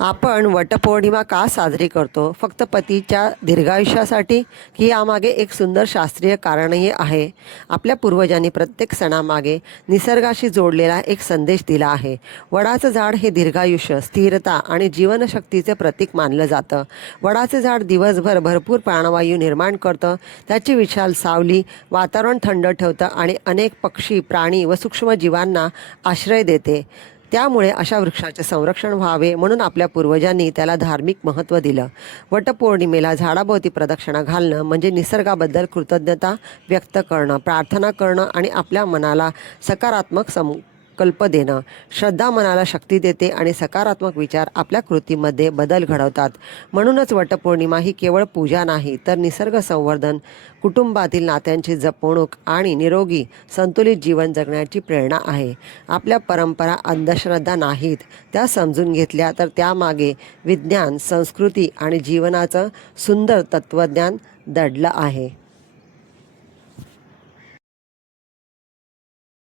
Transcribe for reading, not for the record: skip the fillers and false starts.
आपण वटपौर्णिमा का साजरी करतो? फक्त पतीच्या दीर्घायुष्यासाठी? की यामागे एक सुंदर शास्त्रीय कारणही आहे? आपल्या पूर्वजांनी प्रत्येक सणामागे निसर्गाशी जोडलेला एक संदेश दिला आहे. वडाचं झाड हे दीर्घायुष्य, स्थिरता आणि जीवनशक्तीचे प्रतीक मानलं जातं. वडाचे झाड दिवसभर भरपूर प्राणवायू निर्माण करतं, त्याची विशाल सावली वातावरण थंड ठेवतं आणि अनेक पक्षी, प्राणी व सूक्ष्मजीवांना आश्रय देते. त्यामुळे अशा वृक्षाचे संरक्षण व्हावे म्हणून आपल्या पूर्वजांनी त्याला धार्मिक महत्त्व दिलं. वटपौर्णिमेला झाडाभोवती प्रदक्षिणा घालणं म्हणजे निसर्गाबद्दल कृतज्ञता व्यक्त करणं, प्रार्थना करणं आणि आपल्या मनाला सकारात्मक संकल्प देणं. श्रद्धा मनाला शक्ती देते आणि सकारात्मक विचार आपल्या कृतीमध्ये बदल घडवतात. म्हणूनच वटपौर्णिमा ही केवळ पूजा नाही, तर निसर्ग संवर्धन, कुटुंबातील नात्यांची जपणूक आणि निरोगी संतुलित जीवन जगण्याची प्रेरणा आहे. आपल्या परंपरा अंधश्रद्धा नाहीत, त्या समजून घेतल्या तर त्यामागे विज्ञान, संस्कृती आणि जीवनाचं सुंदर तत्त्वज्ञान दडलं आहे.